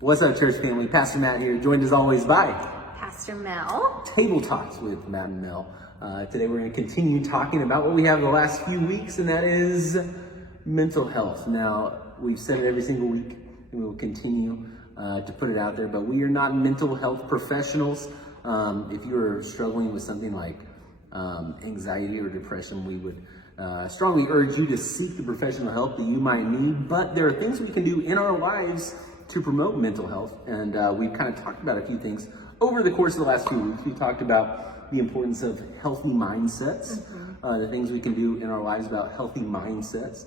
What's up, church family? Pastor Matt here, joined as always by Pastor Mel. Table Talks with Matt and Mel. Today we're going to continue talking about what we have the last few weeks, and that is mental health. Now, we've said it every single week, and we will continue to put it out there, but we are not mental health professionals. If you are struggling with something like anxiety or depression, we would strongly urge you to seek the professional help that you might need, but there are things we can do in our lives to promote mental health, and we've kind of talked about a few things over the course of the last few weeks. We talked about the importance of healthy mindsets, the things we can do in our lives about healthy mindsets.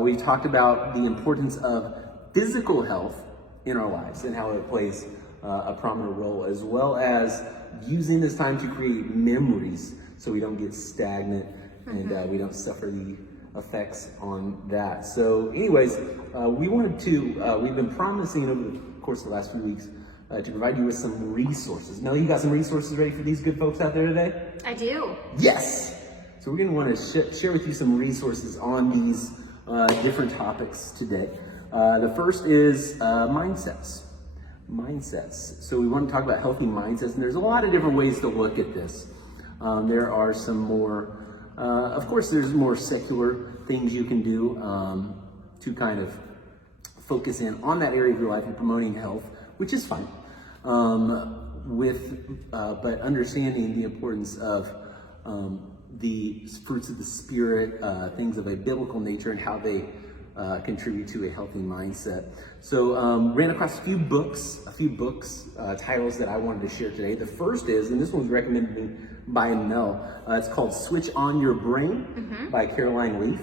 We've talked about the importance of physical health in our lives and how it plays a prominent role, as well as using this time to create memories so we don't get stagnant and we don't suffer the effects on that. So anyways, we've been promising over the course of the last few weeks to provide you with some resources. Mel, you got some resources ready for these good folks out there today? I do. Yes! So we're going to want to share with you some resources on these different topics today. The first is mindsets. Mindsets. So we want to talk about healthy mindsets, and there's a lot of different ways to look at this. There are some more of course, there's more secular things you can do to kind of focus in on that area of your life and promoting health, which is fine. But understanding the importance of the fruits of the Spirit, things of a biblical nature, and how they contribute to a healthy mindset. So ran across a few books titles that I wanted to share today. The first is, and this one was recommended to me by Mel, it's called Switch On Your Brain by Caroline Leaf.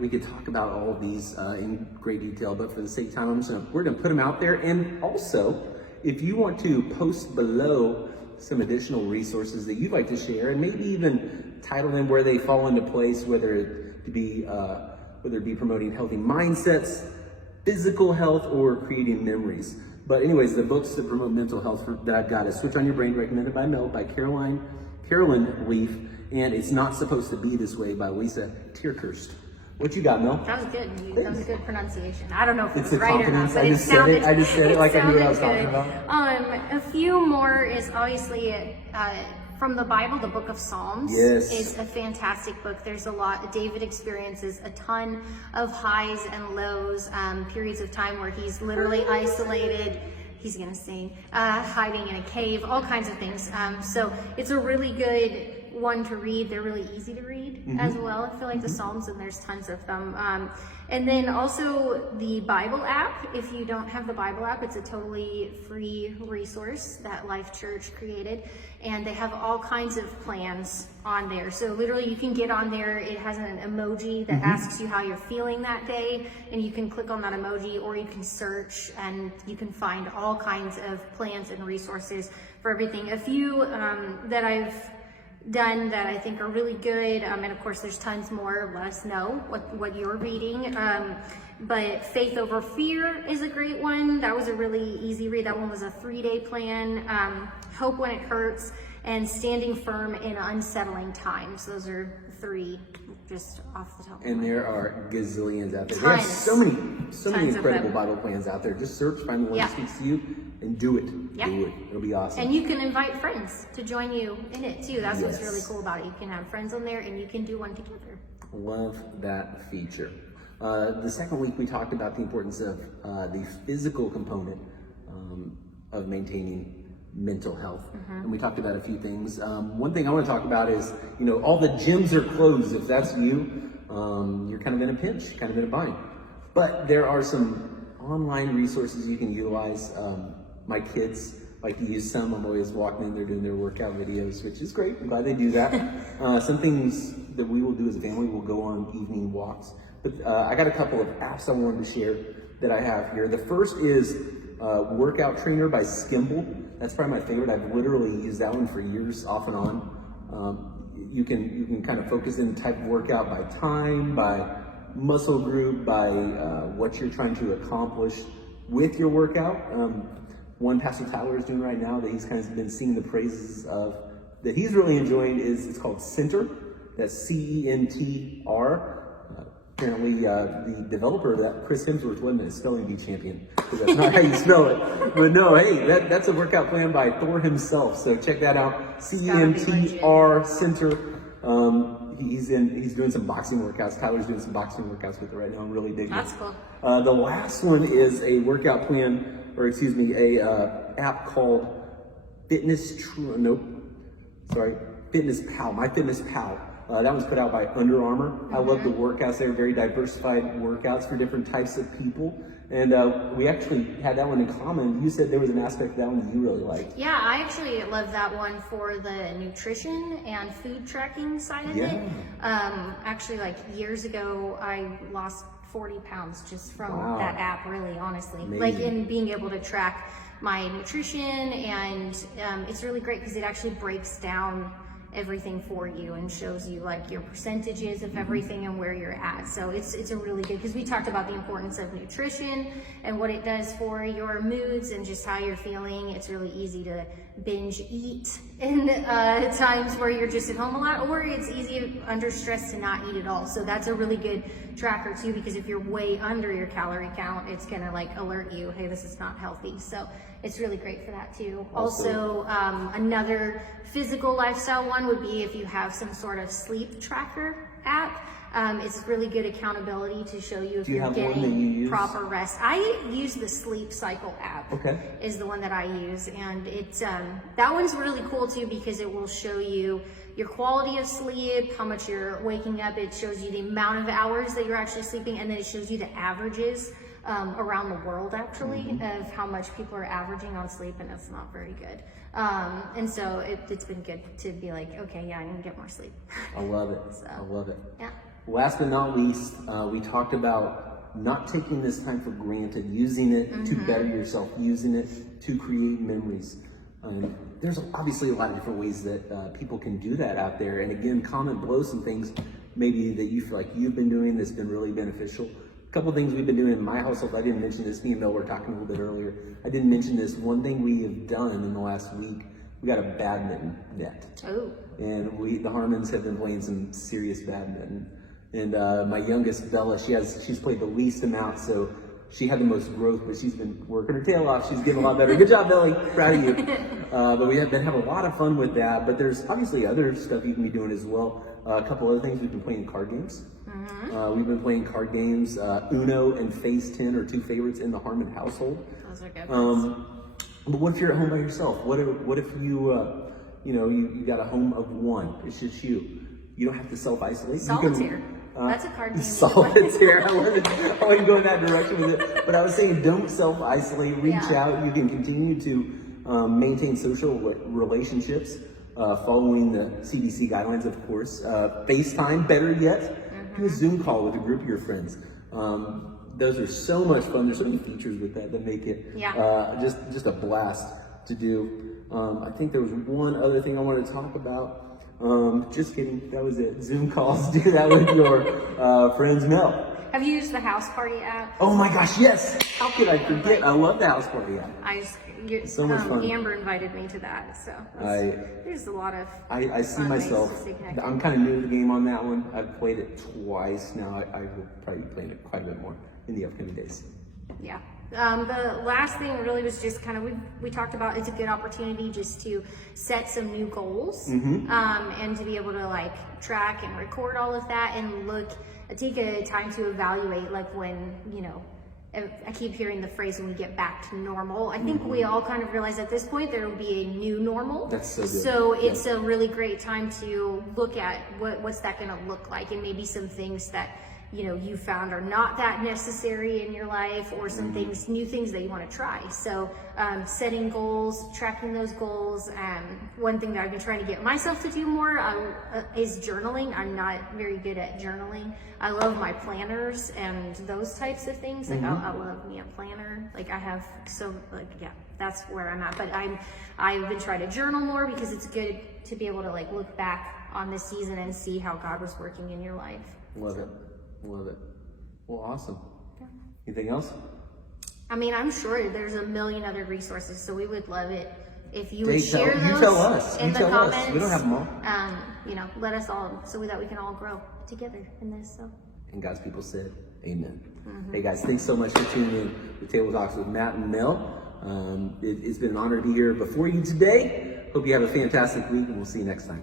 We could talk about all of these in great detail, but for the sake of time, we're gonna put them out there. And also, if you want to post below some additional resources that you'd like to share, and maybe even title them where they fall into place, whether it be promoting healthy mindsets, physical health, or creating memories. But anyways, the books that promote mental health that I've got is Switch On Your Brain, recommended by Mel, by Caroline Leaf, and It's Not Supposed to Be This Way by Lisa Tierkhurst. What you got, Mel? That was good. That was a good pronunciation. I don't know if it's it's right or not, but I just said it like I knew what I was talking about. A few more is obviously from the Bible, the book of Psalms. Yes. It's a fantastic book. There's a lot. David experiences a ton of highs and lows, periods of time where he's literally isolated. He's going to sing, hiding in a cave, all kinds of things. So it's a really good one to read. They're really easy to read as well. I feel like the Psalms, and there's tons of them. And then also the Bible app. If you don't have the Bible app, it's a totally free resource that Life Church created. And they have all kinds of plans on there. So literally you can get on there. It has an emoji that asks you how you're feeling that day. And you can click on that emoji, or you can search, and you can find all kinds of plans and resources for everything. A few that I've done that I think are really good, and of course there's tons more. Let us know what you're reading. But Faith Over Fear is a great one. That was a really easy read. That one was a 3-day plan. Hope When It Hurts, and Standing Firm in Unsettling Times. Those are 3 just off the top of my head. And there are gazillions out there. There are so many incredible Bible plans out there. Just search, find the one that speaks to you, and do it. Yeah. Do it. It'll be awesome. And you can invite friends to join you in it too. That's what's really cool about it. You can have friends on there, and you can do one together. Love that feature. The second week we talked about the importance of the physical component of maintaining mental health. And we talked about a few things. One thing I want to talk about is, all the gyms are closed. If that's you, you're kind of in a pinch, kind of in a bind. But there are some online resources you can utilize. My kids like to use some. I'm always walking in there doing their workout videos, which is great. I'm glad they do that. Some things that we will do as a family, we'll go on evening walks. But I got a couple of apps I wanted to share that I have here. The first is Workout Trainer by Skimble. That's probably my favorite. I've literally used that one for years, off and on. You can kind of focus in type of workout by time, by muscle group, by what you're trying to accomplish with your workout. One Pastor Tyler is doing right now that he's kind of been singing the praises of, that he's really enjoying, it's called Center. That's CENTR. apparently the developer of that, Chris Hemsworth, wasn't a spelling bee champion, because that's not how you spell it. But no, hey, that's a workout plan by Thor himself. So check that out. CEMTR Center. He's doing some boxing workouts. Tyler's doing some boxing workouts with it right now. I'm really digging it. That's cool. The last one is a workout plan, or excuse me, a app called Fitness Pal. My Fitness Pal. That was put out by Under Armour. I love the workouts. They're very diversified workouts for different types of people. And we actually had that one in common. You said there was an aspect of that one that you really liked. Yeah, I actually love that one for the nutrition and food tracking side of it. Actually, like years ago, I lost 40 pounds just from that app, really, honestly. Amazing. Like in being able to track my nutrition, and it's really great because it actually breaks down everything for you and shows you like your percentages of everything and where you're at. So it's a really good, because we talked about the importance of nutrition and what it does for your moods and just how you're feeling. It's really easy to binge eat in times where you're just at home a lot, or it's easy under stress to not eat at all. So that's a really good tracker too, because if you're way under your calorie count, it's gonna like alert you, hey, this is not healthy. So it's really great for that too. Also, another physical lifestyle one would be if you have some sort of sleep tracker app. It's really good accountability to show you if you're getting proper rest. I use the Sleep Cycle app. Is the one that I use, and it's that one's really cool too, because it will show you your quality of sleep, how much you're waking up. It shows you the amount of hours that you're actually sleeping, and then it shows you the averages around the world actually of how much people are averaging on sleep, and it's not very good. And so it's been good to be like, okay, yeah, I need to get more sleep. I love it. So, I love it. Yeah. Last but not least, we talked about not taking this time for granted, using it to better yourself, using it to create memories. There's obviously a lot of different ways that people can do that out there. And again, comment below some things maybe that you feel like you've been doing that's been really beneficial. A couple things we've been doing in my household. I didn't mention this. Me and Mel were talking a little bit earlier. I didn't mention this. One thing we have done in the last week, we got a badminton net. Oh. And the Harmons have been playing some serious badminton. And my youngest, Bella, she's played the least amount, so she had the most growth, but she's been working her tail off. She's getting a lot better. Good job, Belly. Proud of you. But we have been having a lot of fun with that. But there's obviously other stuff you can be doing as well. A couple other things. We've been playing card games. We've been playing card games. Uno and Phase 10 are two favorites in the Harmon household. Those are good. But what if you're at home by yourself? What if you you got a home of one? It's just you. You don't have to self-isolate. Solitaire. That's a card game. Solitaire. I wasn't going that direction with it. But I was saying, don't self-isolate. Reach out. You can continue to maintain social relationships, following the CDC guidelines, of course. FaceTime, better yet, do a Zoom call with a group of your friends. Those are so much fun. There's so many features with that make it just a blast to do. I think there was one other thing I wanted to talk about. Just kidding. That was it. Zoom calls. Do that with your friends. Mel. Have you used the House Party app? Oh my gosh, yes. How could I forget? I love the House Party app. So much fun. Amber invited me to that, so there's a lot of I see myself. I'm kind of new to the game on that one. I've played it twice now. I will probably be playing it quite a bit more in the upcoming days. Yeah. The last thing really was just kind of, we talked about, it's a good opportunity just to set some new goals, and to be able to like track and record all of that and take a time to evaluate, like when, I keep hearing the phrase when we get back to normal. I think we all kind of realize at this point there will be a new normal. That's so good. So it's a really great time to look at what's that going to look like, and maybe some things that you found are not that necessary in your life, or some new things that you want to try. So setting goals, tracking those goals. One thing that I've been trying to get myself to do more is journaling. I'm not very good at journaling. I love my planners and those types of things. Like I love me a planner. Like I have that's where I'm at. But I've been trying to journal more, because it's good to be able to like look back on this season and see how God was working in your life. Love it. Love it. Well, awesome. Anything else? I mean, I'm sure there's a million other resources, so we would love it if you would share those. You tell us. In the comments. We don't have them all. Let us all, so that we can all grow together in this. So. And God's people said, amen. Hey guys, thanks so much for tuning in to Table Talks with Matt and Mel. It's been an honor to be here before you today. Hope you have a fantastic week, and we'll see you next time.